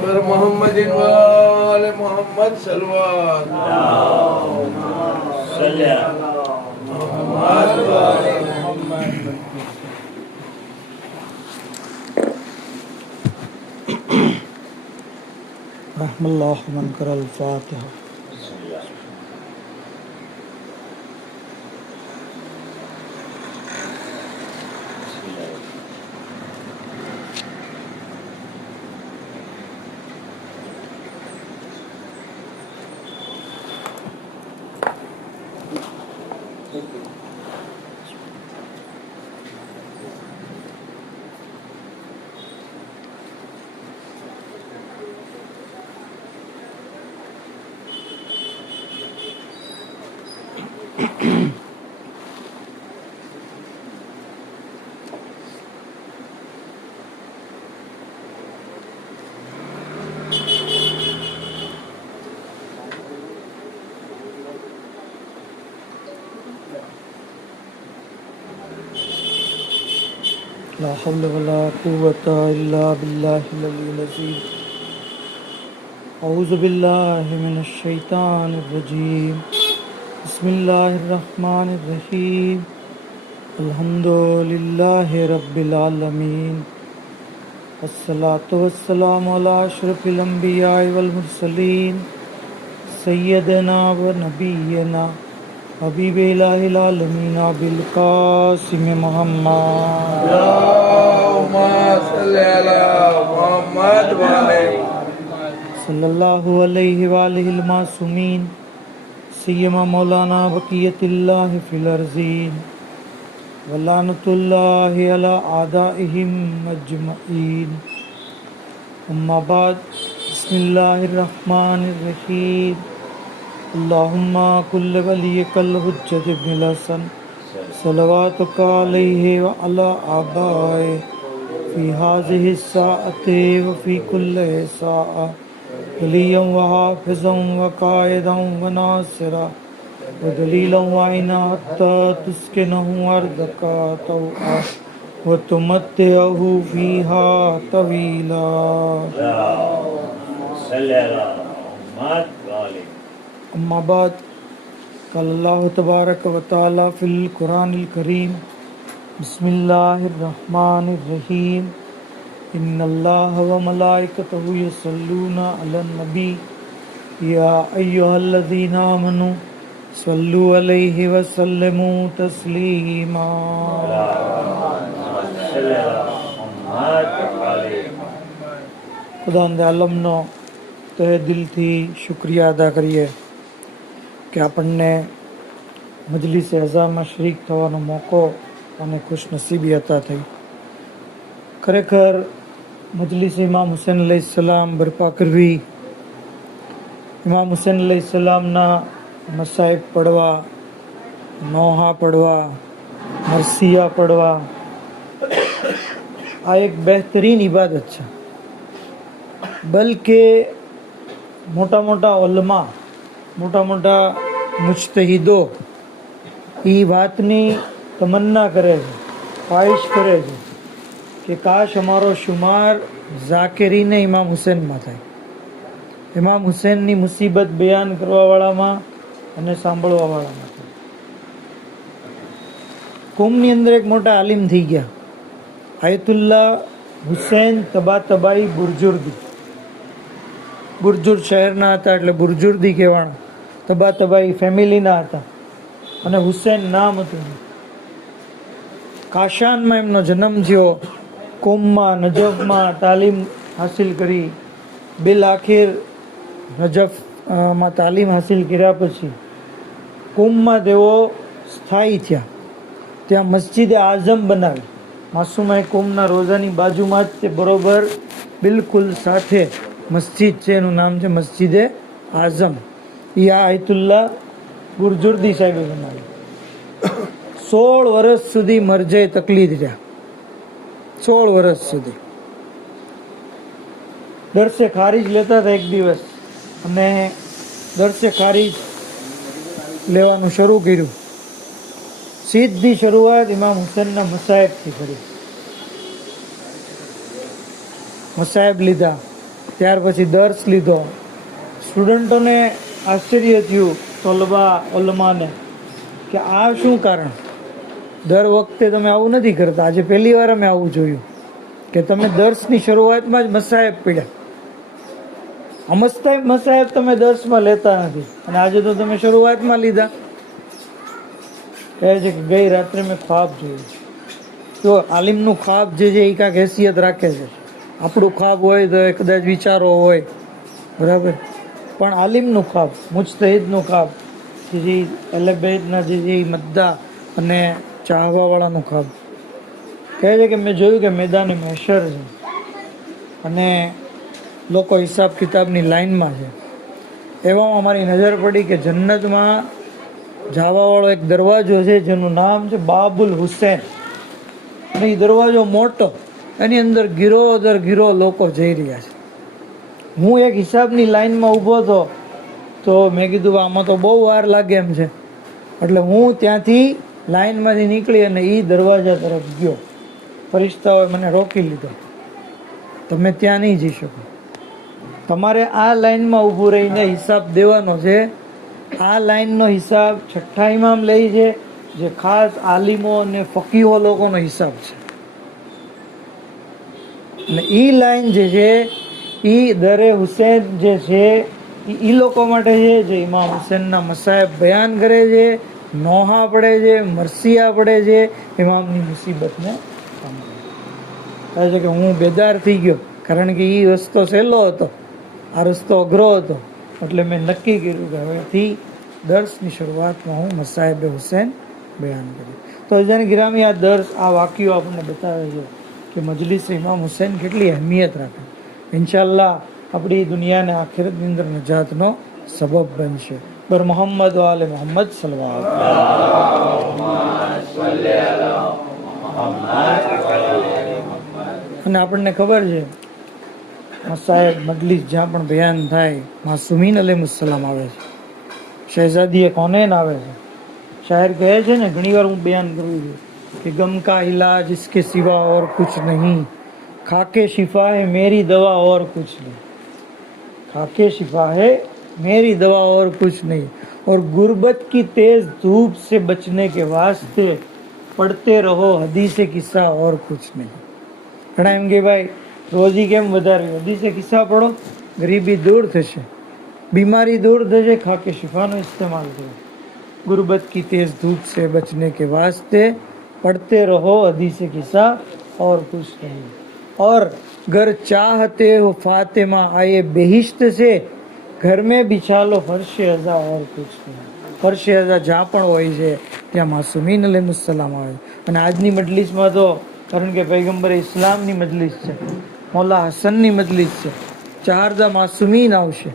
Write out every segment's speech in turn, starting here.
पर मोहम्मदिन वाले मोहम्मद सलवात रहमल्लाहु मन करल फातिहा। ला हौल वला कुव्वता इल्ला बिल्लाहिल अलील अज़ीम। औज़ु बिल्लाहि मिनश शैतानिर रजीम। बिस्मिल्लाहिर रहमानिर रहीम। अल्हम्दुलिल्लाहि रब्बिल आलमीन। अस्सलातु वस्सलामु अला अशरफिल अंबियाइ वल मुरसलीन सय्यदना व नबियना हबीबे इलाहिल आलमीन अबिल कासिम मुहम्मद अल्लाहुम्मा सल्लि अला मुहम्मद वाले सल्लल्लाहु अलैहि वालिहिल मासूमीन सय्यमा मौलाना बकियतिल्लाहि फिल अर्ज़ीन वलानतुल्लाहि अला आदाइहिम अजमईन। अम्मा बाद बिस्मिल्लाहिर रहमानिर रहीम। अल्लाहुम्मा कुल्ल वलियकल हुज्जत इब्निल हसन सलवातुका अलैहि व अला आबाए फी हाज़िहि साअति व फी कुल्लि साअ वलिय्यन व हाफ़िज़न व क़ाइदन व नासिरा व दलीलन व ऐना हत्ता तुस्किनहु अर्दका तौआ व तुमत्तिअहु फ़ीहा तवीला। अम्मा बाद क़ाल अल्लाहु तबारक व तआला फ़िल क़ुरानिल करीम बिस्मिल्लाहिर रहमानिर रहीम। इन्नल्लाह व मलाइकतहु यसल्लूना अलन नबी या अय्युहल्लज़ीना आमनू सल्लु अलैहि व सल्लिमू तस्लीमा। ખુદાવંદ આલમનો તહે દિલથી શુક્રિયા અદા કરીએ કે આપણને મજલિસે અઝામાં શરીક થવાનો મોકો અને ખુશનસીબી અતા થઈ। ખરેખર મજલિસ ઇમામ હુસૈન અલૈહિસ્સલામ બરપા કરવી, ઇમામ હુસૈન અલૈહિસ્સલામના મસાઇબ પડવા, નોહા પડવા, મરસિયા પડવા, આ એક બહેતરીન ઇબાદત છે। બલકે મોટા મોટા ઉલમા, મોટા મોટા મુજતહિદો એ વાતની તમન્ના કરે છે, ખ્વાહિશ કરે છે કે કાશ અમારો શુમાર ઝાકિરીને ઇમામ હુસૈનમાં થાય, ઇમામ હુસૈનની મુસીબત બયાન કરવાવાળામાં અને સાંભળવાવાળામાં થાય। કોમની અંદર એક મોટા આલિમ થઈ ગયા, આયતુલ્લા હુસૈન તબાતબાઈ બુરજુર્દી। બુરજુર્દ શહેરના હતા એટલે બુરજુર્દી કહેવાના, તબાતબાઈ ફેમિલીના હતા અને હુસૈન નામ હતું। કાશાનમાં એમનો જન્મ થયો, કોમમાં નજફમાં તાલીમ હાસિલ કરી, બિલ આખિર નજફમાં તાલીમ હાસિલ કર્યા પછી કોમમાં તેઓ સ્થાયી થયા। ત્યાં મસ્જિદે આઝમ બનાવી, માસુમાએ કોમના રોઝાની બાજુમાં જ તે બરોબર બિલકુલ સાથે મસ્જિદ છે, એનું નામ છે મસ્જિદે આઝમ। એ આ આયતુલ્લા બુરજુર્દી સાહેબે બનાવી। 16 વર્ષ સુધી મરજે તકલીદ રહ્યા, 16 વર્ષ સુધી। દરસે ખારીજ લેતા હતા એક દિવસ, અને દરસે ખારીજ લેવાનું શરૂ કર્યું। સીધી શરૂઆત ઇમામ હુસેનના મસાહેબથી કરી. મસાહેબ લીધા, ત્યાર પછી દર્સ લીધો. સ્ટુડન્ટોને આશ્ચર્ય થયું, તલબા ઉલમાને, કે આ શું કારણ? દર વખતે તમે આવું નથી કરતા. આજે પહેલી વાર અમે આવું જોયું કે તમે દર્સની શરૂઆતમાં જ મસાહેબ પીડ્યા. મસાહેબ તમે દર્સમાં લેતા નથી અને આજે તો તમે શરૂઆતમાં લીધા. કહે છે કે ગઈ રાત્રે મેં ખ્વાબ જોયું. તો આલિમનું ખ્વાબ જે છે એ કાંઈક હેસિયત રાખે છે. આપણું ખ્વાબ હોય તો એ કદાચ વિચારો હોય, બરાબર, પણ આલિમનું ખ્વાબ, મુજતહિદનું ખ્વાબ, કે જે એલેબેટના જે મદ્દા અને ચાહવાવાળાનું ખ્વાબ. કહે છે કે મેં જોયું કે મેદાને મહેશર છે અને લોકો હિસાબ કિતાબની લાઈનમાં છે. એવામાં અમારી નજર પડી કે જન્નતમાં જવાવાળો એક દરવાજો છે જેનું નામ છે બાબુલ હુસૈન. અને એ દરવાજો મોટો, એની અંદર ગીરો દર ગીરો લોકો જઈ રહ્યા છે. હું એક હિસાબની લાઈનમાં ઊભો હતો તો મેં કીધું આમાં તો બહુ વાર લાગે એમ છે, એટલે હું ત્યાંથી લાઈનમાંથી નીકળી અને એ દરવાજા તરફ ગયો. ફરિશ્તાઓએ મને રોકી લીધો, તમે ત્યાં નહીં જઈ શકો, તમારે આ લાઈનમાં ઊભું રહીને હિસાબ દેવાનો છે. આ લાઈનનો હિસાબ છઠ્ઠા ઇમામ લે છે, જે ખાસ આલિમો અને ફકીહો લોકોનો હિસાબ છે. અને એ લાઈન જે છે એ દરે હુસૈન જે છે એ લોકો માટે છે જે ઇમામ હુસૈનના મસાહેબ બયાન કરે છે, નોહા પડે છે, મરસિયા પડે છે, ઇમામની મુસીબતને કહે છે કે હું બેદાર થઈ ગયો, કારણ કે એ રસ્તો સહેલો હતો, આ રસ્તો અઘરો હતો. એટલે મેં નક્કી કર્યું કે હવેથી દર્સની શરૂઆતમાં હું મસાહેબ હુસૈન બયાન કરું. તો અજાન ગિરામી, આ દર્સ, આ વાક્યો આપણને બતાવે છે કે મજલિસ ઇમામ હુસૈન કેટલી અહેમિયત રાખે. ઇન્શાઅલ્લાહ આપણી દુનિયાને આખિરતની અંદર નજાતનો સબબ બનશે. પર મોહમ્મદ વાલે મોહમ્મદ સલ્લલ્લાહુ અને આપણને ખબર છે મસાહેબ મજલિસ જ્યાં પણ બયાન થાય, માસુમીન અલૈહિસ્સલામ આવે છે, શહેઝાદીએ કોનેન આવે છે. શાયર કહે છે ને, ઘણી વાર હું બયાન કરું છું कि गम का इलाज इसके सिवा और कुछ नहीं, खाके शिफा है मेरी दवा और कुछ नहीं, खाके शिफा है मेरी दवा और कुछ नहीं, और गुर्बत की तेज धूप से बचने के वास्ते पढ़ते रहो हदीसे किस्सा और कुछ नहीं. ઘણા એમ કે ભાઈ રોજી કેમ વધારવી, હદીસે કિસ્સા પડો, ગરીબી દૂર થશે, બીમારી દૂર થશે, ખાકે શિફાનો ઇસ્તેમાલ કરો. गुर्बत की तेज धूप से बचने के वास्ते पढ़ते रहो हदीसे किस्सा और कुछ नहीं, और घर चाहते हो फातिमा आए बेहिश्त से घर में बिछा लो फर्श अज़ा और कुछ नहीं. ફર્શ અઝા જ્યાં પણ હોય છે ત્યાં માસુમીન અલૈહિસ્સલામ આવે. અને આજની મજલિસમાં તો, કારણ કે પૈગંબરે ઇસ્લામની મજલિસ છે, મૌલા હસનની મજલિસ છે, ચારદા માસુમીન આવશે.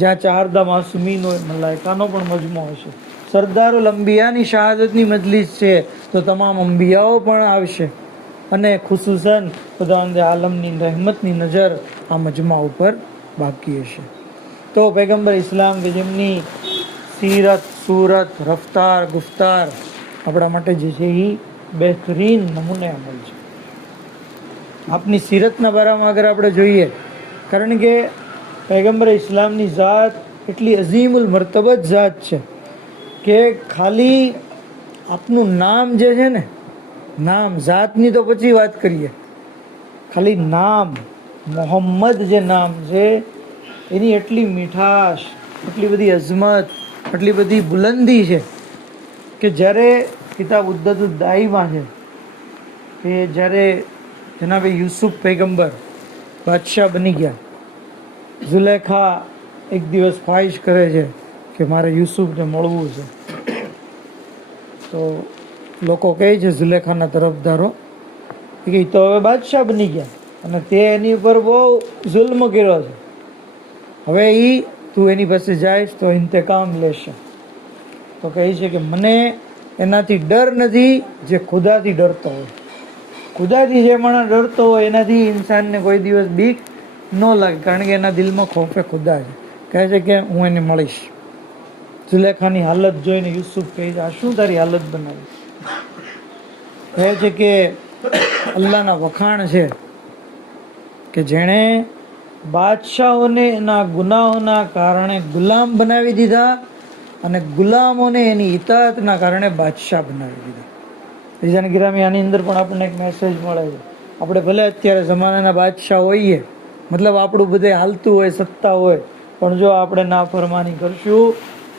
જ્યાં ચારદા માસુમીન હોય, મલાઈકાનો પણ મજમો હશે. સરદારુલ અંબિયાની શહાદતની મજલિસ છે તો તમામ અંબિયાઓ પણ આવશે. અને ખુસૂસન ખુદાવંદે આલમની રહેમતની નજર આ મજમા ઉપર બાકી હશે. તો પૈગંબર ઇસ્લામ કે જેમની સીરત, સુરત, રફતાર, ગુફતાર આપણા માટે જે છે એ બહેતરીન નમૂને અમલ છે. આપની સીરતના બારામાં અગર આપણે જોઈએ, કારણ કે પૈગંબર ઇસ્લામની ઝાત એટલી અઝીમુલ મર્તબત ઝાત છે કે ખાલી આપનું નામ જે છે ને, નામ, ઝાતની તો પછી વાત કરીએ, ખાલી નામ મોહમ્મદ જે નામ છે એની એટલી મીઠાશ, એટલી બધી અઝમત, એટલી બધી બુલંદી છે કે જ્યારે કિતાબ ઉદ્દતુદ દાઈમાં છે કે જ્યારે જનાબે યુસુફ પૈગંબર બાદશાહ બની ગયા, ઝુલેખા એક દિવસ ખ્વાહિશ કરે છે કે મારે યુસુફને મળવું છે. તો લોકો કહે છે ઝુલેખાના તરફદારો કે તો હવે બાદશાહ બની ગયા અને તે એની ઉપર બહુ જુલ્મ કર્યો છે, હવે તું એની પાસે જઈશ તો ઇન્તકામ લેશે. તો કહે છે કે મને એનાથી ડર નથી જે ખુદાથી ડરતો હોય. ખુદાથી જે માણસ ડરતો હોય એનાથી ઇન્સાનને કોઈ દિવસ બીક ન લાગે, કારણ કે એના દિલમાં ખોફે ખુદા છે. કહે છે કે હું એને મળીશ. ઝુલેખાની હાલત જોઈને યુસુફ કહે છે, આ શું તારી હાલત બનાવી? કહે છે કે અલ્લાહના વખાણ છે કે જેણે બાદશાહોને એના ગુનાહોના કારણે ગુલામ બનાવી દીધા અને ગુલામોને એની ઇતાઅતના કારણે બાદશાહ બનાવી દીધા. રીઝાન ગિરામી આની અંદર પણ આપણને એક મેસેજ મળે છે. આપણે ભલે અત્યારે જમાનાના બાદશાહ હોઈએ, મતલબ આપણું બધે હાલતું હોય, સત્તા હોય, પણ જો આપણે નાફરમાની કરશું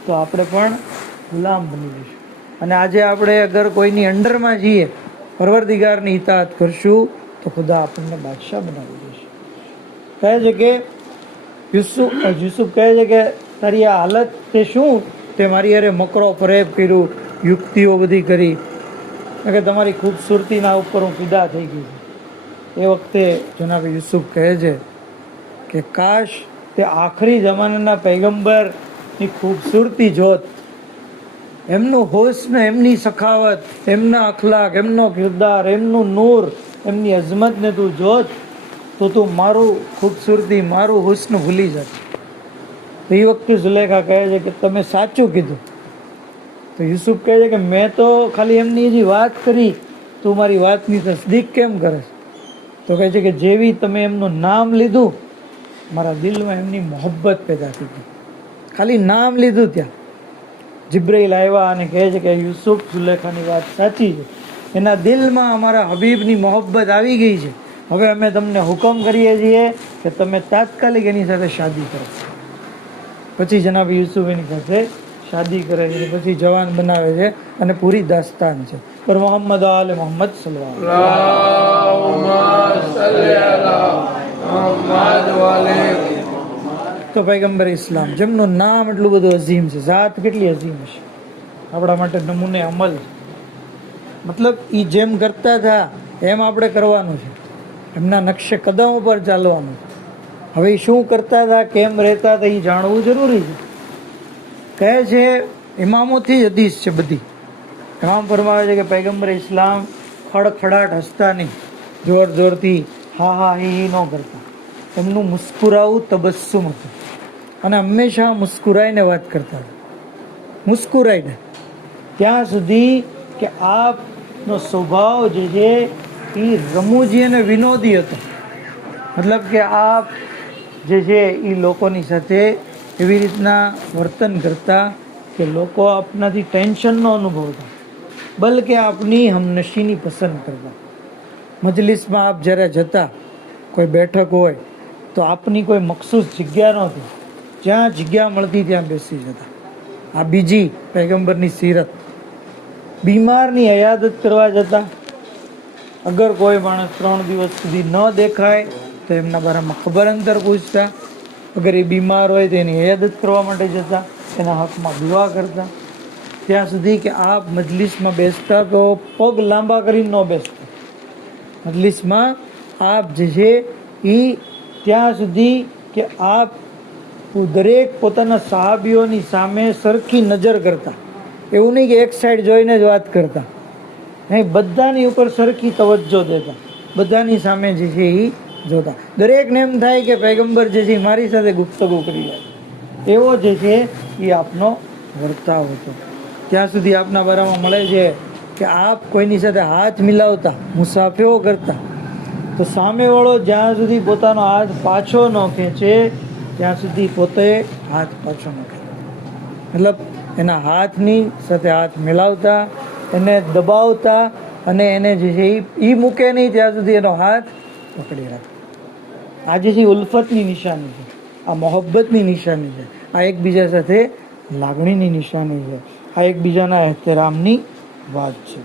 તો આપણે પણ ગુલામ બની જઈશું. અને આજે આપણે અગર કોઈની અંડરમાં જઈએ, પરવરદિગારની ઇતાઅત કરશું તો ખુદા આપણને બાદશાહ બનાવી દેશે. કહે છે કે યુસુફ કહે છે કે તારી આ હાલત તે શું, તે મારી અરે મકરો ફરેબ કર્યું, યુક્તિઓ બધી કરી, કે તમારી ખૂબસૂરતીના ઉપર હું ફિદા થઈ ગઈ છું. એ વખતે જનાબ યુસુફ કહે છે કે કાશ તે આખરી જમાનાના પૈગંબરની ખૂબસૂરતી જોત, એમનું હુસ્ન, એમની સખાવત, એમના અખલાક, એમનો કિરદાર, એમનું નૂર, એમની અઝમતને તું જોત તો તું મારું ખૂબસૂરતી, મારું હુસ્ન ભૂલી જાત. તો એ વખતે ઝુલેખા કહે છે કે તમે સાચું કીધું. તો યુસુફ કહે છે કે મેં તો ખાલી એમની જે વાત કરી, તું મારી વાતની તસદીક કેમ કરે? તો કહે છે કે જેવી તમે એમનું નામ લીધું, મારા દિલમાં એમની મોહબ્બત પેદા થઈ ગઈ. ખાલી નામ લીધું ત્યાં જિબ્રાઈલ આવ્યા અને કહે છે કે યુસુફ, ઝુલેખાની વાત સાચી છે, એના દિલમાં અમારા હબીબની મોહબ્બત આવી ગઈ છે. હવે અમે તમને હુકમ કરીએ છીએ કે તમે તાત્કાલિક એની સાથે શાદી કરો. પછી જનાબ યુસુફ એની સાથે શાદી કરે છે, પછી જવાન બનાવે છે અને પૂરી દાસ્તાન છે. પર મોહમ્મદ આલે મોહમ્મદ સલ્લલ્લાહુ અલ્લાહુમ્મા સલ્લી અલા મુહમ્મદ વાલે. તો પૈગંબર ઇસ્લામ જેમનું નામ એટલું બધું અઝીમ છે, ઝાત કેટલી અઝીમ હશે, આપણા માટે નમૂને અમલ છે. મતલબ એ જેમ કરતા હતા એમ આપણે કરવાનું છે, એમના નકશે કદમ ઉપર ચાલવાનું છે. હવે એ શું કરતા હતા, કેમ રહેતા હતા, એ જાણવું જરૂરી છે. કહે છે ઇમામોથી જ હદીસ છે બધી. ઇમામ ફરમાવે છે કે પૈગંબર ઇસ્લામ ખડખડાટ હસતા નહીં, જોર જોરથી હા હા હી ન કરતા. એમનું મુસ્કુરાવું તબસ્સુમ હતું અને હંમેશા મુસ્કુરાઈને વાત કરતા હતા, મુસ્કુરાઈને. ત્યાં સુધી કે આપનો સ્વભાવ જે છે એ રમૂજી અને વિનોદી હતો. મતલબ કે આપ જે છે એ લોકોની સાથે એવી રીતના વર્તન કરતા કે લોકો આપનાથી ટેન્શન ન અનુભવતા, બલકે આપની હમનશીની પસંદ કરતા. મજલિસમાં આપ જ્યારે જતા, કોઈ બેઠક હોય તો આપની કોઈ મખસૂસ જગ્યા નહોતી, જ્યાં જગ્યા મળતી ત્યાં બેસી જતા. આ બીજી પૈગંબરની સીરત. બીમારની હયાદત કરવા જતા, અગર કોઈ માણસ 3 દિવસ સુધી ન દેખાય તો એમના બારામાં ખબર અંતર પૂછતા. અગર એ બીમાર હોય તો એની હયાદત કરવા માટે જતા, એના હકમાં દુઆ કરતા. ત્યાં સુધી કે આપ મજલિસમાં બેસતા તો પગ લાંબા કરીને ન બેસતા. મજલિસમાં આપ જે છે એ ત્યાં સુધી કે આપ દરેક પોતાના સહાબીઓની સામે સરખી નજર કરતા. એવું નહીં કે એક સાઈડ જોઈને જ વાત કરતા, નહીં, બધાની ઉપર સરખી તવજ્જો દેતા, બધાની સામે જે છે એ જોતા. દરેકને એમ થાય કે પૈગંબર જે છે મારી સાથે ગુફ્તગુ કરી લે, એવો જે છે એ આપનો વર્તાવ હતો. ત્યાં સુધી આપના બારામાં મળે છે કે આપ કોઈની સાથે હાથ મિલાવતા, મુસાફેઓ કરતા તો સામેવાળો જ્યાં સુધી પોતાનો હાથ પાછો ન ખેંચે ત્યાં સુધી પોતે હાથ પાછો ન ખેંચે. મતલબ એના હાથની સાથે હાથ મિલાવતા, એને દબાવતા અને એને જે છે એ મૂકે નહીં ત્યાં સુધી એનો હાથ પકડી રાખતા. આ જે છે ઉલ્ફતની નિશાની છે, આ મોહબ્બતની નિશાની છે, આ એકબીજા સાથે લાગણીની નિશાની છે, આ એકબીજાના એહતરામની વાત છે.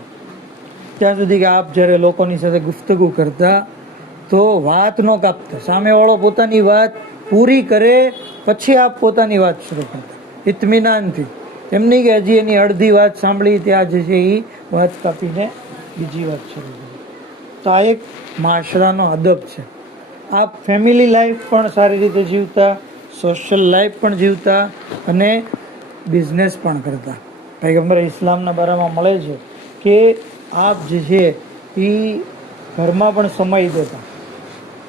ત્યાં સુધી કે આપ જ્યારે લોકોની સાથે ગુફ્તગુ કરતા તો વાત ન કાપતા, સામેવાળો પોતાની વાત પૂરી કરે પછી આપ પોતાની વાત શરૂ કરતા ઇત્મીનાનથી. એમ નહીં કે હજી એની અડધી વાત સાંભળી ત્યાં જે છે એ વાત કાપીને બીજી વાત શરૂ કરી. તો આ એક માશરાનો અદબ છે. આપ ફેમિલી લાઈફ પણ સારી રીતે જીવતા, સોશિયલ લાઈફ પણ જીવતા અને બિઝનેસ પણ કરતા. પૈગંબર ઇસ્લામના બારામાં મળે છે કે આપ જે છે એ ઘરમાં પણ સમય દેતા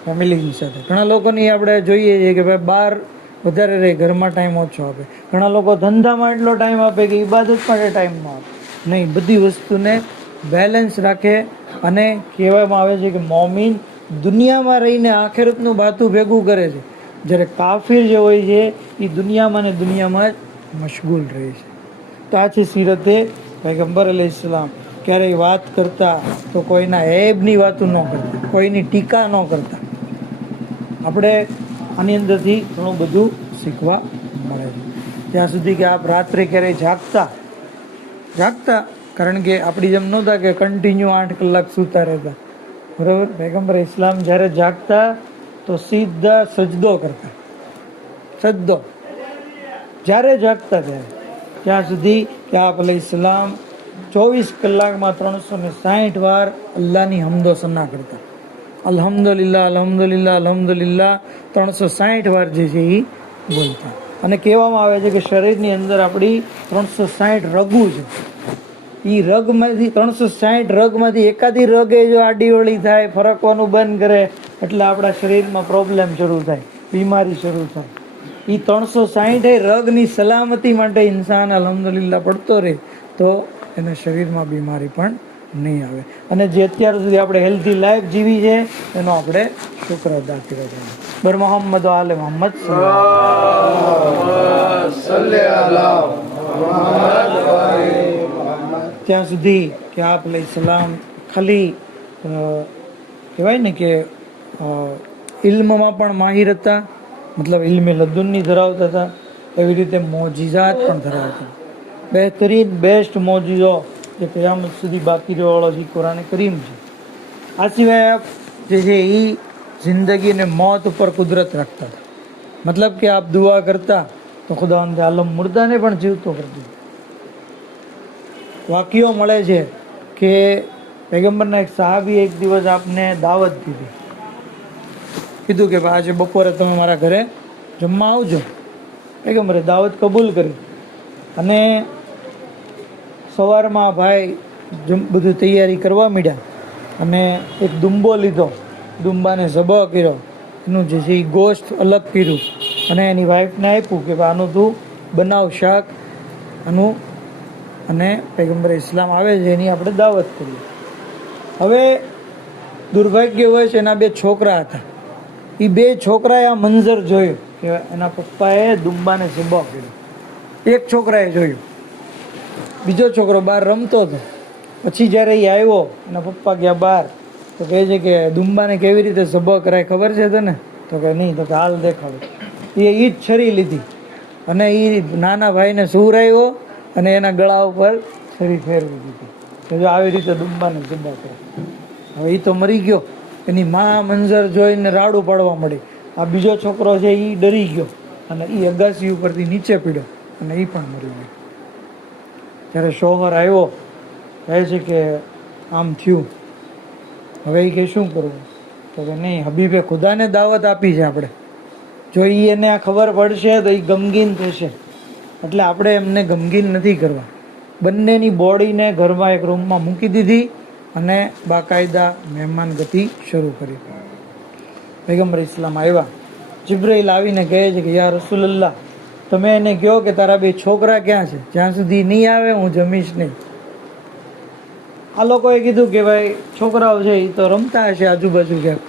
ફેમિલીની સાથે. ઘણા લોકોની આપણે જોઈએ છીએ કે ભાઈ બહાર વધારે રહે, ઘરમાં ટાઈમ ઓછો આપે. ઘણા લોકો ધંધામાં એટલો ટાઈમ આપે કે ઇબાદત માટે ટાઈમ ન આપે. નહીં, બધી વસ્તુને બેલેન્સ રાખે. અને કહેવામાં આવે છે કે મોમીન દુનિયામાં રહીને આખિરતનું બાતું ભેગું કરે છે, જ્યારે કાફિર જે હોય છે એ દુનિયામાં ને દુનિયામાં જ મશગુલ રહે છે. તો આ છે સીરતે પૈગંબર અલૈહિસ્સલામ. ક્યારેય વાત કરતા તો કોઈના ઐબની વાતો ન કરતા, કોઈની ટીકા ન કરતા. આપણે આની અંદરથી ઘણું બધું શીખવા મળે છે. ત્યાં સુધી કે આપ રાત્રે ક્યારેય જાગતા, કારણ કે આપણી જેમ નહોતા કે કન્ટિન્યુ 8 કલાક સૂતા રહેતા, બરાબર. પૈગંબર ઇસ્લામ જ્યારે જાગતા તો સીધા સજદો કરતા, સજદો જ્યારે જાગતા ત્યારે. ત્યાં સુધી કે આપ અલૈહિસ્સલામ 24 કલાકમાં 360 વાર અલ્લાહની હમદો સના કરતા. અલ્હમ્દુલિલ્લાહ અલ્હમ્દુલિલ્લાહ અલ્હમ્દુલિલ્લાહ 360 વાર જે છે એ બોલતા. અને કહેવામાં આવે છે કે શરીરની અંદર આપણી 360 રગો છે. એ રગમાંથી 360 રગમાંથી એકાદી રગ એ જો આડીવળી થાય, ફરકવાનું બંધ કરે, એટલે આપણા શરીરમાં પ્રોબ્લેમ શરૂ થાય, બીમારી શરૂ થાય. એ 360 રગની સલામતી માટે ઇન્સાન અલ્હમ્દુલિલ્લાહ પડતો રહે તો એના શરીરમાં બીમારી પણ નહીં આવે. અને જે અત્યાર સુધી આપણે હેલ્ધી લાઈફ જીવી છે એનો આપણે શુક્ર અદા કર્યો છે. બર મોહમ્મદ આલે મોહમ્મદ ત્યાં સુધી કે આપ અલૈહિસ્સલામ ખાલી કહેવાય ને કે ઇલ્મમાં પણ માહિર હતા, મતલબ ઇલ્મે લદુન્ની ધરાવતા હતા, એવી રીતે મોજીઝાત પણ ધરાવતા. બહેતરીન બેસ્ટ મોજીઝો જે કયામત સુધી બાકી રહેવાળો છે કુરાન કરીમ છે. આ સિવાય જે છે એ જિંદગી અને મોત ઉપર કુદરત રાખતા હતા. મતલબ કે આપ દુઆ કરતા તો ખુદાવંદ આલમ મુર્દાને પણ જીવતો કરતું. વાક્યો મળે છે કે પૈગંબરના એક સાહાબી એક દિવસ આપને દાવત દીધી, કીધું કે આજે બપોરે તમે મારા ઘરે જમવા આવજો. પૈગંબરે દાવત કબૂલ કરી અને સવારમાં ભાઈ બધું તૈયારી કરવા માંડ્યા અને એક દુંબો લીધો, દુંબાને ઝબહ કર્યો, એનું જે છે એ ગોશ્ત અલગ કર્યું અને એની વાઈફને આપ્યું કે આનું તું બનાવ શાક આનું, અને પૈગંબર ઇસ્લામ આવે છે એની આપણે દાવત કરીએ. હવે દુર્ભાગ્યવશ એના 2 છોકરા હતા. એ 2 છોકરાએ આ મંજર જોયું કે એના પપ્પાએ દુંબાને ઝબહ કર્યો. એક છોકરાએ જોયું, બીજો છોકરો બહાર રમતો હતો. પછી જ્યારે એ આવ્યો, એના પપ્પા ગયા બહાર, તો કહે છે કે દુંબાને કેવી રીતે ઝબહ કરાય ખબર છે તને? તો કે નહીં. તો કે હાલ દેખાડો. એ જ છરી લીધી અને એ નાના ભાઈને સુવરાવ્યો અને એના ગળા ઉપર છરી ફેરવી દીધી કે જો આવી રીતે દુંબાને ઝબહ કરે. હવે એ તો મરી ગયો. એની મા મંજર જોઈને રાડું પાડવા મળી. આ બીજો છોકરો છે એ ડરી ગયો અને એ અગાસી ઉપરથી નીચે પીડ્યો અને એ પણ મરી ગયો. જ્યારે શોહર આવ્યો, કહે છે કે આમ થયું, હવે એ કે શું કરવું? તો કે નહીં, હબીબે ખુદાને દાવત આપી છે આપણે, જો એને આ ખબર પડશે તો એ ગમગીન થશે, એટલે આપણે એમને ગમગીન નથી કરવા. બંનેની બોડીને ઘરમાં એક રૂમમાં મૂકી દીધી અને બાકાયદા મહેમાન ગતિ શરૂ કરી. પૈગંબર ઇસ્લામ આવ્યા. જિબ્રાઈલ આવીને કહે છે કે યા રસૂલલ્લાહ, તમે એને કહો કે તારા 2 છોકરા ક્યાં છે? જ્યાં સુધી નહીં આવે હું જમીશ નહીં. આ લોકોએ કીધું કે ભાઈ છોકરાઓ છે એ તો રમતા હશે આજુબાજુ ક્યાંક,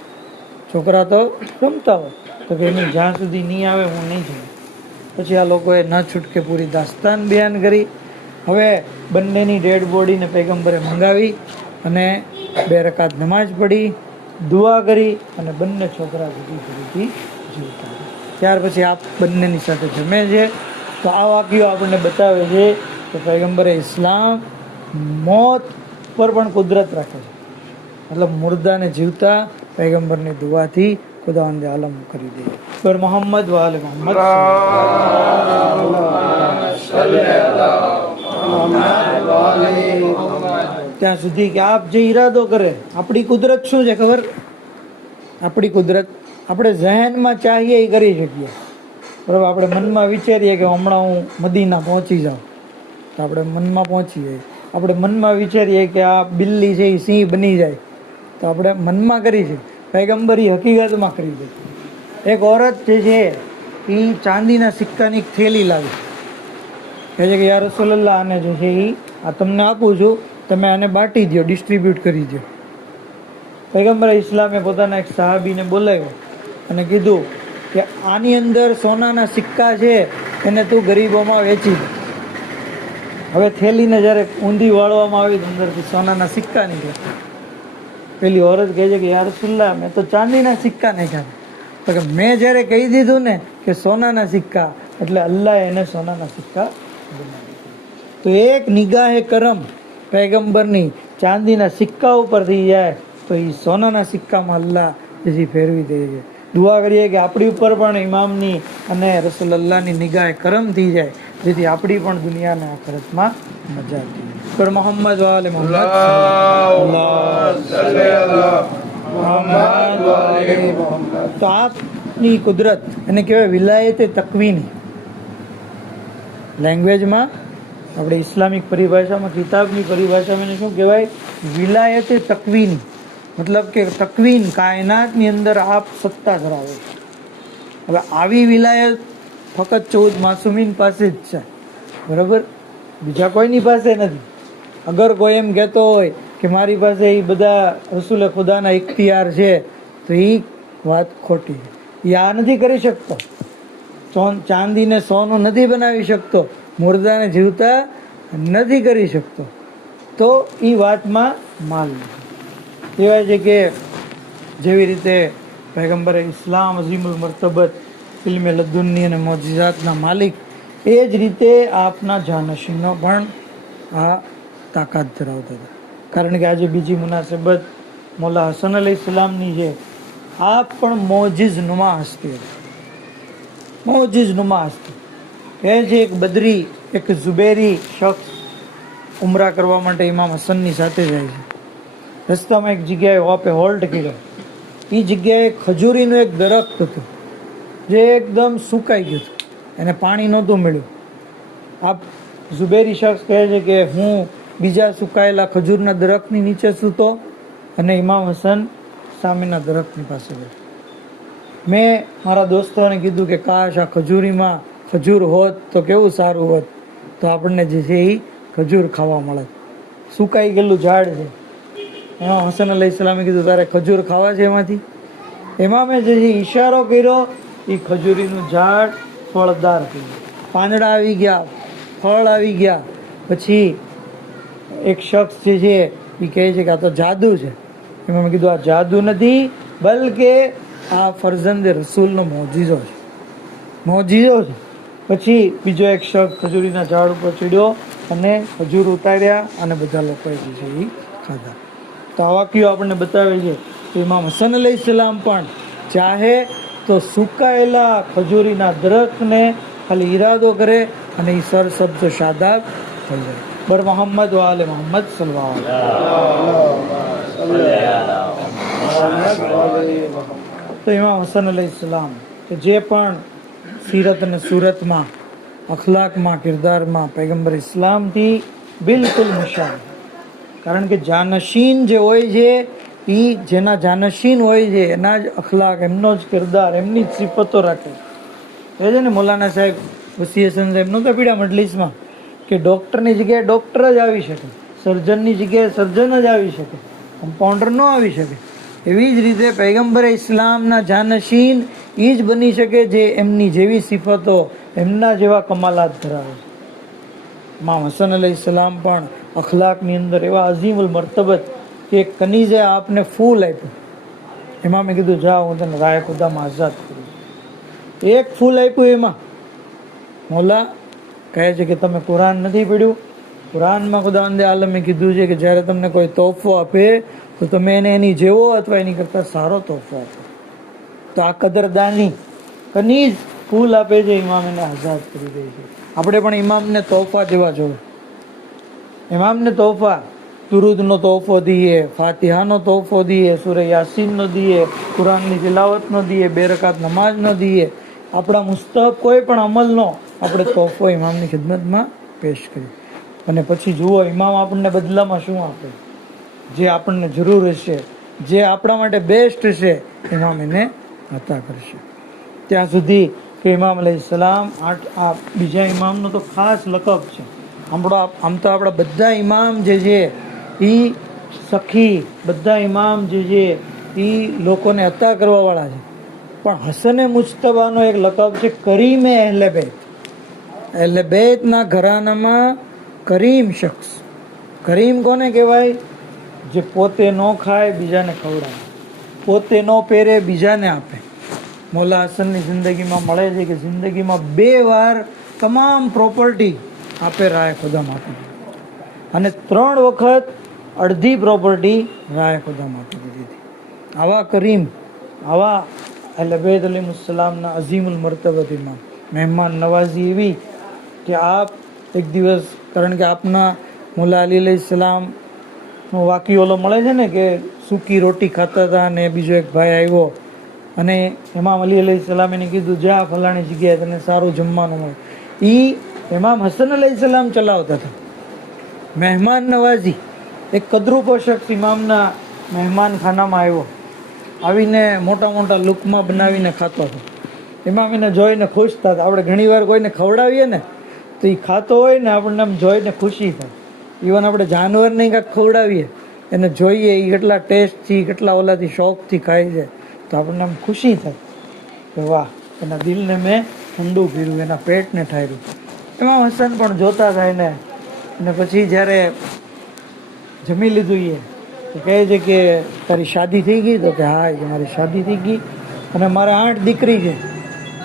છોકરા તો રમતા હોય. તો કે નહીં, જ્યાં સુધી નહીં આવે હું નહીં જઉં. પછી આ લોકોએ ન છૂટકે પૂરી દાસ્તાન બયાન કરી. હવે બંનેની ડેડ બોડીને પૈગંબરે મંગાવી અને 2 રકાત નમાઝ પઢી, દુઆ કરી અને બંને છોકરા ફરીથી જીવતા. ત્યાર પછી આપ બંનેની સાથે જમે છે. તો આ વાક્યો આપણને બતાવે છે કે પૈગંબરે ઇસ્લામ મોત પર પણ કુદરત રાખે છે, મતલબ મુર્દાને જીવતા પૈગંબરની દુઆથી ખુદાવંદ આલમ કરી દે. પર મોહમ્મદ વાલે મોહમ્મદ ત્યાં સુધી કે આપ જે ઈરાદો કરે, આપણી કુદરત શું છે ખબર? આપણી કુદરત આપણે ઝહેનમાં ચાહીએ એ કરી શકીએ, બરાબર. આપણે મનમાં વિચારીએ કે હમણાં હું મદીના પહોંચી જાઉં, તો આપણે મનમાં પહોંચી જઈએ. આપણે મનમાં વિચારીએ કે આ બિલ્લી છે એ સિંહ બની જાય, તો આપણે મનમાં કરી શકીએ. પૈગંબર એ હકીકતમાં કરી દે. એક औरत જે છે એ ચાંદીના સિક્કાની થેલી લાવી, કહે છે કે યા રસૂલલ્લાહ, આને જે છે એ આ તમને આપું છું, તમે આને બાંટી દો, ડિસ્ટ્રીબ્યુટ કરી દો. પૈગંબર ઇસ્લામે પોતાના એક સહાબીને બોલાવ્યો અને કીધું કે આની અંદર સોનાના સિક્કા છે, એને તું ગરીબોમાં વેચી દે. હવે થેલીને જ્યારે ઊંધી વાળવામાં આવી તો અંદરથી સોનાના સિક્કા નીકળ્યા. પેલી औरत કહે છે કે યા રસૂલલ્લાહ, મેં તો ચાંદીના સિક્કા નાખ્યા. તો કે મેં જ્યારે કહી દીધું ને કે સોનાના સિક્કા, એટલે અલ્લાહે એને સોનાના સિક્કા બનાવી દીધા. તો એક નિગાહે કરમ પૈગંબરની ચાંદીના સિક્કા ઉપર થઈ જાય તો એ સોનાના સિક્કામાં અલ્લાહ જેથી ફેરવી દે છે. દુઆ કરીએ કે આપણી ઉપર પણ ઇમામની અને રસૂલુલ્લાહની નિગાહે કરમ થઈ જાય, જેથી આપણી પણ દુનિયાને આખિરતમાં મજા થઈ જાય. પર મોહમ્મદ વાલે મોહમ્મદ તો આપની કુદરત એને કહેવાય વિલાયતે તકવીની. લેંગ્વેજમાં આપણે ઇસ્લામિક પરિભાષામાં, કિતાબની પરિભાષામાં શું કહેવાય? વિલાયતે તકવીની. મતલબ કે તકવીન, કાયનાતની અંદર આપ સત્તા ધરાવો છો. હવે આવી વિલાયત ફક્ત 14 માસુમીન પાસે જ છે, બરાબર? બીજા કોઈની પાસે નથી. અગર કોઈ એમ કહેતો હોય કે મારી પાસે એ બધા રસૂલે ખુદાના ઇખ્તિયાર છે, તો એ વાત ખોટી છે. એ આ નથી કરી શકતો. ચાંદીને સોનું નથી બનાવી શકતો, મુર્દાને જીવતા નથી કરી શકતો, તો એ વાતમાં માલ નથી. કહેવાય છે કે જેવી રીતે પૈગંબરે ઇસ્લામ અઝીમુલ મર્તબત, ઇલ્મે લદુન્ની અને મોજિઝાતના માલિક, એ જ રીતે આપના જાનશીનો પણ આ તાકાત ધરાવતા હતા. કારણ કે આજે બીજી મુનાસબત મોલા હસન અલૈહિસ્સલામની છે. આપ પણ મોજિઝ નુમા હસ્તી હતા. મોજિઝ નુમા હસ્તી એ છે. એક બદરી, એક ઝુબેરી શખ્સ ઉમરા કરવા માટે ઇમામ હસનની સાથે જાય છે. રસ્તામાં એક જગ્યાએ વાપે હોલ્ટ કર્યો. એ જગ્યાએ ખજૂરીનું એક દરખ્ત હતું જે એકદમ સુકાઈ ગયું હતું, એને પાણી નહોતું મળ્યું. આપ ઝુબેરી શખ્સ કહે છે કે હું બીજા સુકાયેલા ખજૂરના દરખ્તની નીચે સૂતો અને ઇમામ હસન સામેના દરખ્તની પાસે ગયો. મેં મારા દોસ્તોને કીધું કે કાશ આ ખજૂરીમાં ખજૂર હોત તો કેવું સારું હોત, તો આપણને જે છે એ ખજૂર ખાવા મળે. સુકાઈ ગયેલું ઝાડ છે. ઇમામ હસન અલૈહિસ્સલામે કીધું તારે ખજૂર ખાવા છે એમાંથી? ઇમામે જે ઈશારો કર્યો એ ખજૂરીનું ઝાડ ફળદાર થયું, પાંદડા આવી ગયા, ફળ આવી ગયા. પછી એક શખ્સ જે છે એ કહે છે કે આ તો જાદુ છે. ઇમામે કીધું આ જાદુ નથી, બલકે આ ફરજંદે રસૂલનો મોજીઝો છે, મોજીઝો છે. પછી બીજો એક શખ્સ ખજૂરીના ઝાડ ઉપર ચડ્યો અને ખજૂર ઉતાર્યા અને બધા લોકોએ જે છે એ ખાધા. તો આ વાક્યો આપણને બતાવે છે કે ઇમામ હસન અલૈહિસ્સલામ પણ ચાહે તો સુકાયેલા ખજૂરીના દરખ્તને ખાલી ઈરાદો કરે અને એ સરસબ્જ શાદાબ થઈ જાય. બર મોહમ્મદ વાલે મોહમ્મદ સલ્લલ્લાહુ અલૈહિ વસલ્લમ. તો ઇમામ હસન અલૈહિસ્સલામ કે જે પણ સીરત અને સુરતમાં, અખલાકમાં, કિરદારમાં પૈગંબર ઇસ્લામથી બિલકુલ નિશાન. કારણ કે જાનશીન જે હોય છે એ જેના જાનશીન હોય છે એના જ અખલાક, એમનો જ કિરદાર, એમની જ સિફતો રાખે. એ છે ને મૌલાના સાહેબ વસીયસન સાહેબ નહોતા પીડા મજલિસમાં કે ડૉક્ટરની જગ્યાએ ડૉક્ટર જ આવી શકે, સર્જનની જગ્યાએ સર્જન જ આવી શકે, કમ્પાઉન્ડર ન આવી શકે. એવી જ રીતે પૈગંબરે ઇસ્લામના જાનશીન એ જ બની શકે જે એમની જેવી સિફતો, એમના જેવા કમાલાત ધરાવે છે. ઇમામ હસન અલૈહિસ્સલામ પણ અખલાકની અંદર એવા અઝીમુલ મર્તબત કે એક કનીઝે આપને ફૂલ આપ્યું. ઇમામે કીધું જાઓ હું તને રાય ખુદામાં આઝાદ કરું. એક ફૂલ આપ્યું. એમાં મૌલા કહે છે કે તમે કુરાન નથી પડ્યું? કુરાનમાં ખુદાવંદે આલમે કીધું છે કે જ્યારે તમને કોઈ તોહફો આપે તો તમે એને એની જેવો અથવા એની કરતાં સારો તોહફો આપો. તો આ કદરદાની કનીઝ ફૂલ આપે છે, ઇમામ એને આઝાદ કરી દે છે. આપણે પણ ઇમામને તોહફા જેવા જોવે. ઇમામને તોહફા, દુરૂદનો તોહફો દઈએ, ફાતિહાનો તોહફો દઈએ, સૂરે યાસીનનો દઈએ, કુરાનની તિલાવતનો દઈએ, 2 રકાત નમાઝનો દઈએ. આપણા મુસ્તહબ કોઈ પણ અમલનો આપણે તોહફો ઇમામની ખિદમતમાં પેશ કરીએ. અને પછી જુઓ ઇમામ આપણને બદલામાં શું આપે. જે આપણને જરૂર હશે, જે આપણા માટે બેસ્ટ હશે, ઇમામ એને અતા કરશે. ત્યાં સુધી કે ઇમામ અલૈહિસ્સલામ આ બીજા ઇમામનો તો ખાસ લકબ છે. આમ તો આપણા બધા ઇમામ જે છે એ સખી બધા ઇમામ જે છે એ લોકોને અતા કરવાવાળા છે. પણ હસને મુજતબાનો એક લકબ છે કરીમે અહેલે બેત. અહેલે બેતના ઘરાનામાં કરીમ શખ્સ. કરીમ કોને કહેવાય? જે પોતે ન ખાય બીજાને ખવડાવે, પોતે ન પહેરે બીજાને આપે. મોલા હસનની જિંદગીમાં મળે છે કે જિંદગીમાં 2 વાર તમામ પ્રોપર્ટી આપે રાય ખુદામ આપી દીધી અને 3 વખત અડધી પ્રોપર્ટી રાય ખુદામ આપી દીધી હતી. આવા કરીમ, આવા અહલે બેત અલૈહિસ્સલામના અઝીમુલ મર્તબત ઇમામ. મહેમાન નવાઝી એવી કે આપ એક દિવસ, કારણ કે આપના મોલા અલી અલૈહિસ્સલામનો વાક્ય ઓલો મળે છે ને કે સૂકી રોટી ખાતા હતા અને બીજો એક ભાઈ આવ્યો અને ઇમામ અલી અલૈહિસ્સલામ એને કીધું જા ફલાણી જગ્યાએ તને સારું જમવાનું હોય. એ ઇમામ હસન અલૈહિસ્સલામ ચલાવતા હતા મહેમાન નવાઝી. એક કદરૂપો શખ્સ ઇમામના મહેમાન ખાનામાં આવ્યો, આવીને મોટા મોટા લુકમાં બનાવીને ખાતો હતો. ઇમામ એને જોઈને ખુશ થતા. આપણે ઘણીવાર કોઈને ખવડાવીએ ને તો એ ખાતો હોય ને આપણને એમ જોઈને ખુશી થાય. ઇવન આપણે જાનવરને કાંઈક ખવડાવીએ એને જોઈએ એ કેટલા ટેસ્ટથી કેટલા ઓલાથી શોખથી ખાય છે તો આપણને એમ ખુશી થાય કે વાહ, એના દિલને મેં ઠંડુ પીર્યું, એના પેટને ઠાર્યું. ઇમામ હસન પણ જોતા થાય ને. અને પછી જ્યારે જમી લીધું એ તો કહે છે કે તારી શાદી થઈ ગઈ? તો કે હા, કે મારી શાદી થઈ ગઈ અને મારે 8 દીકરી છે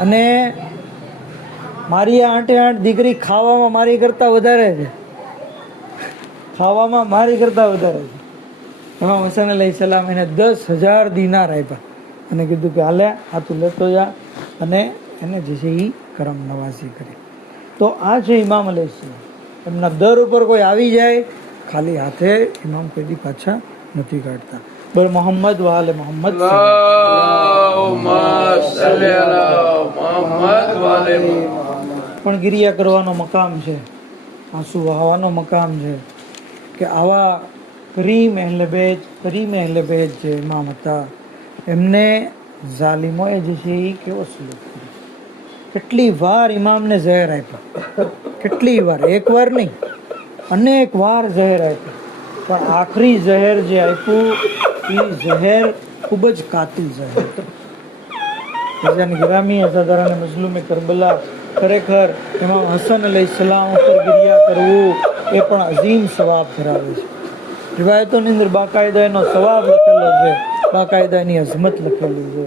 અને મારી આ 8 દીકરી ખાવામાં મારી કરતાં વધારે છે, ખાવામાં મારી કરતાં વધારે છે. ઇમામ હસન અલૈહિસ્સલામ એને 10,000 દિનાર આપ્યા અને કીધું કે હાલે આ તું લેતો જા અને એને જે છે એ કરમ નવાઝી કરી. તો આ છે ઇમામ અલૈહિસ્સલામ. એમના દર ઉપર કોઈ આવી જાય ખાલી હાથે ઇમામ કોઈ દી પાછા નથી કાઢતા. બોલ મોહમ્મદ વાલે મોહમ્મદ. અલ્લાહુમ્મા સલ્લી અલા મુહમ્મદ વાલે મુહમ્મદ. પણ ગિરિયા કરવાનો મકામ છે, આંસુ વહાવાનો મકામ છે કે આવા કરીમ અહેલે બેત જે ઇમામ હતા એમને ઝાલિમોએ જે છે એ કેવો સલુક કર્યો. કેટલી વાર ઇમામને ઝહેર આપ્યા, કેટલી વાર, એક વાર નહીં અનેક વાર ઝહેર આપ્યા. પણ આખરી ઝહેર જે આપ્યું એ ઝહેર ખૂબ જ કાતિલ ઝહેર હતું. ગિરામી અઝાદારાને મઝલૂમે કરબલા, ખરેખર ઇમામ હસન અલૈહિસ્સલામ ઉપર ગિરિયા કરવું એ પણ અઝીમ સવાબ ધરાવે છે. રિવાયતોની અંદર બાકાયદા એનો સવાબ લખેલો છે, બાકાયદા એની અઝમત લખેલી છે.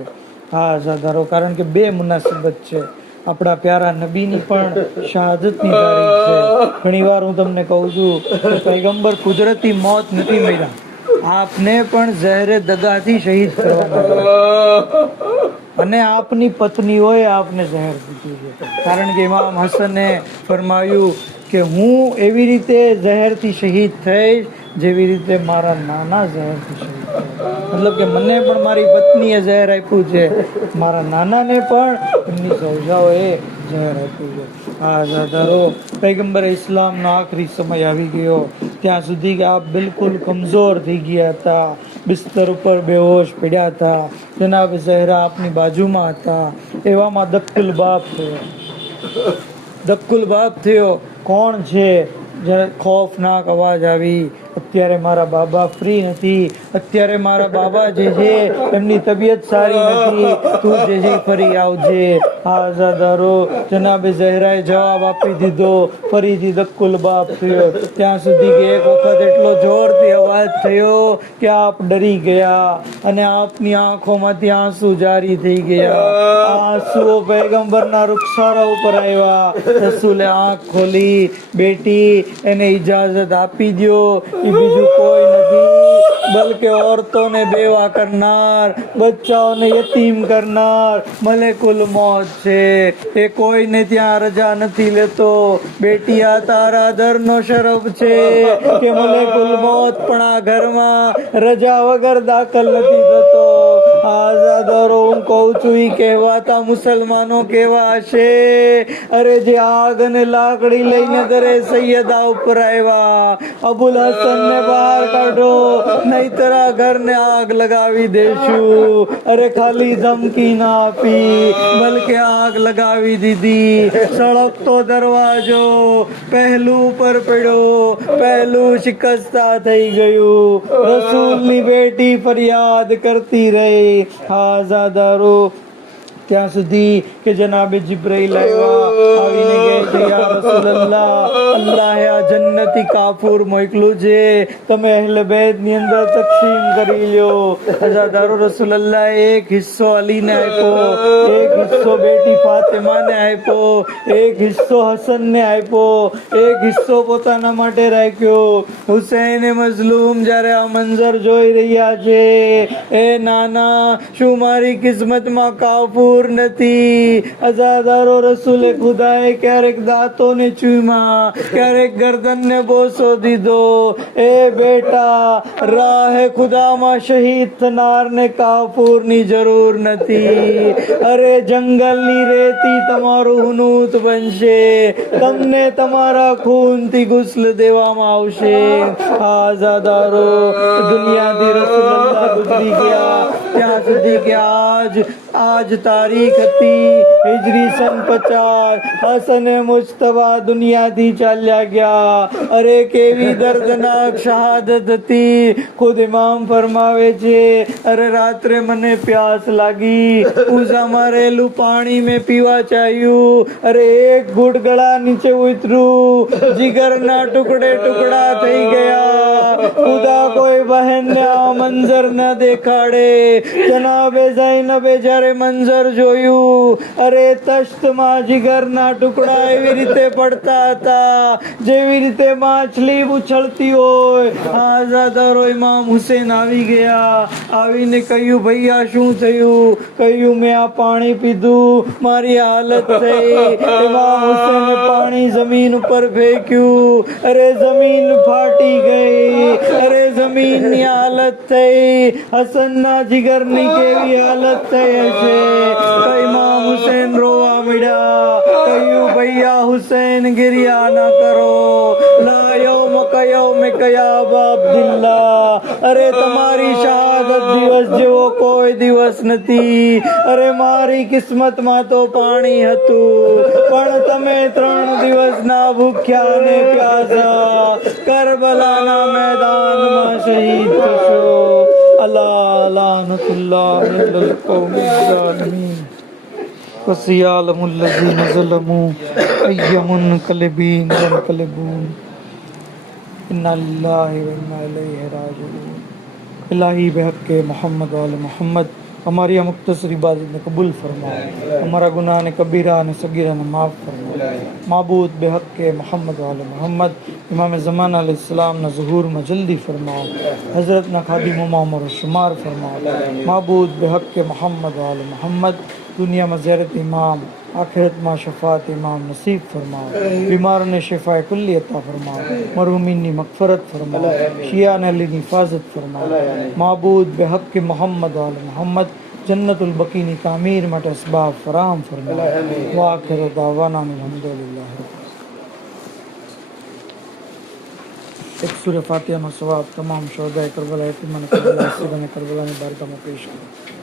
હા અઝાદારો, કારણ કે 2 મુનાસિબત છે. આપણા પ્યારા નબીની પણ શહાદતની તારીખ છે. ઘણીવાર હું તમને કહું છું કે પૈગંબર કુદરતી મોત નથી મર્યા, આપને પણ ઝહેરે દગાથી શહીદ કરવાના અને આપની પત્નીઓએ આપને ઝહેર દીધું છે. કારણ કે ઇમામ હસને ફરમાયું કે હું એવી રીતે ઝહેરથી શહીદ થઈશ જેવી રીતે મારા નાના ઝહેરથી શહીદ થયા. મતલબ કે મને પણ મારી પત્નીએ ઝહેર આપ્યું છે, મારા નાનાને પણ એમની સૌજાઓએ ઝહેર આપ્યું છે. આ આઝાદારો, પૈગંબરે ઇસ્લામનો આખરી સમય આવી ગયો ત્યાં સુધી કે આપ બિલકુલ કમજોર થઈ ગયા હતા, બિસ્તર ઉપર બેહોશ પડ્યા હતા, જનાબ ઝહેરા આપની બાજુમાં હતા. એવામાં દક્કુલ બાપ થયો. કોણ છે? જ્યારે ખોફનાક અવાજ આવી, અત્યારે મારા બાબા ફ્રી નથી, અત્યારે મારા બાબા જે છે એમની તબિયત સારી નથી, તું જે છે ફરી આવજે. આ આઝાદારો, જનાબે ઝહેરાએ જવાબ આપી દીધો. ફરીથી દક્કુલ બાપ થયો. ત્યાં સુધી કે એક વખત એટલો જોરથી અવાજ થયો કે આપ ડરી ગયા અને આપની આંખોમાંથી આંસુ જારી થઈ ગયા. આંસુઓ પૈગંબરના રૂખસારા ઉપર આવ્યા. રસૂલે આંખ ખોલી, બેટી એને ઇજાઝત આપી દો, એ બીજું કોઈ નથી બલકે औरतोंને બેવા કરનાર, બચ્ચાઓને યતીમ કરનાર મલેકુલ મોત છે. એ કોઈને ત્યાં રજા નથી લેતો. બેટી આ તારા દરનો શરફ છે કે મલેકુલ મોત પણ આ ઘરમાં રજા વગર દાખલ નથી થતો. આઝાદારો હું કહું છું ઈ કહેવાતા મુસલમાનો કેવા હશે? અરે જે આગ અને લાકડી લઈને દરે સૈયદા ઉપર આવ્યા, અબુલ હસન ને બહાર કાઢો નહીતર આ ઘરને આગ લગાવી દેશું. અરે ખાલી ધમકી ના આપી બલકે આગ લગાવી દીધી. સળગતો દરવાજો પહેલું ઉપર પડ્યો, પહેલું શિકસ્તા થઈ ગયું. રસૂલની બેટી ફરિયાદ કરતી રહી. આઝાદારો ત્યાં સુધી કે જનાબે જિબ્રાઈલ આવ્યા, આવીને કહે છે યા રસૂલલ્લાહ, અલ્લાહે આ જન્નતી કાફૂર મોકલું છે, તમે અહેલ બેત ની અંદર તકસીમ કરી લ્યો. આઝાદારો રસૂલલ્લાહ એક હિસ્સો અલીને આપ્યો, એક હિસ્સો બેટી ફાતિમાને આપ્યો, એક હિસ્સો હસનને આપ્યો, એક હિસ્સો પોતાના માટે રાખ્યો. હુસૈન મઝલૂમ જ્યારે આ મંઝર જોઈ રહ્યા છે, એ નાના શું મારી કિસ્મતમાં કાફૂર નથી? અઝાદારો રસૂલે ખુદાએ ક્યારેક દાંતોને ચૂમ્યા, ક્યારેક ગરદનને બોસો દીધો. એ બેટા, રાહે ખુદામાં શહીદ થનારને કાફૂરની જરૂર નથી. અરે જંગલની રેતી તમારું હુનૂત બનશે, તમને તમારા ખૂનથી ગુસ્લ દેવામાં આવશે. આઝાદારો દુનિયાથી રસૂલલ્લાહ ગુજરી ગયા ત્યાં સુધી કે આજ તારીખ હતી હિજરી સન 50. હસન મુજતબા દુનિયાથી ચાલ્યા ગયા. અરે કેવી દર્દનાક શહાદત હતી. ખુદ ઇમામ ફરમાવે છે, અરે રાત્રે મને પ્યાસ લાગી, ઉઝા મારેલું પાણી મેં પીવા ચાહ્યું. અરે એક ઘૂંટ ગળા નીચે ઉતર્યું, જીગરના ટુકડે ટુકડા થઈ ગયા. ખુદા કોઈ બહેનને આ મંઝર ન દેખાડે. જનાબે ઝૈનબે જ્યારે મંઝર જોયું, અરે તશ્તમાં જીગરના ટુકડા એવી રીતે પડતા હતા જેવી રીતે માછલી ઉછળતી હોય. આઝાદારો ઇમામ હુસૈન આવી ગયા, આવીને કહ્યું ભૈયા શું થયું? કહ્યું મેં આ પાણી પીધું, મારી હાલત થઈ. ઇમામ હુસૈને પાણી જમીન ઉપર ફેંક્યું. અરે જમીન ફાટી ગઈ, અરે જમીનની હાલત થઈ. હસનના જીગરની કેવી હાલત થઈ હશે? ઇમામ હુસૈન રોવા મળ્યા. કહ્યું ભૈયા હુસૈન ગિરિયા ન કરો, લા યૌમ કયૌમ કયા અબ્દુલ્લાહ. અરે તમારી શહાદત દિવસ જેવો કોઈ દિવસ નથી. અરે મારી કિસ્મતમાં તો પાણી હતું, પણ તમે 3 દિવસ ના ભૂખ્યા ને પ્યાસા કરબલાના મેદાનમાં શહીદ થશો. અલા લાનતુલ્લાહ અલલ કૌમિઝ ઝાલિમીન. وسيعلم الذين ظلموا أي منقلب ينقلبون. إنا لله وإنا إليه راجعون. الہی بحق محمد وآل محمد ہماری مختصر عبادت نے قبول فرما, ہمارا گناہ نے کبیرہ نے صغیرہ نے معاف فرما. معبود بحق محمد وآل محمد امام زمانہ علیہ السلام نے ظہور میں جلدی فرما, حضرت نہ خادم و معمر شمار فرما. معبود بحق محمد وآل محمد دنیا میں زیارت امام, آخرت میں شفاعت امام نصیب فرما. بیماروں نے شفاء کلی عطا فرما, مرحومین نے مغفرت فرما, شیعہ نے علی نے حفاظت فرما. معبود بحق محمد وآل محمد جنت البقی نے تعمیر مٹ اسباب فراہم فرما. وآخر دعوانا الحمدللہ. ایک سورہ فاتحہ میں ثواب تمام شہداء کربلا, یتیمان کربلا, شہداء کربلا نے بارگاہ میں پیش کریں.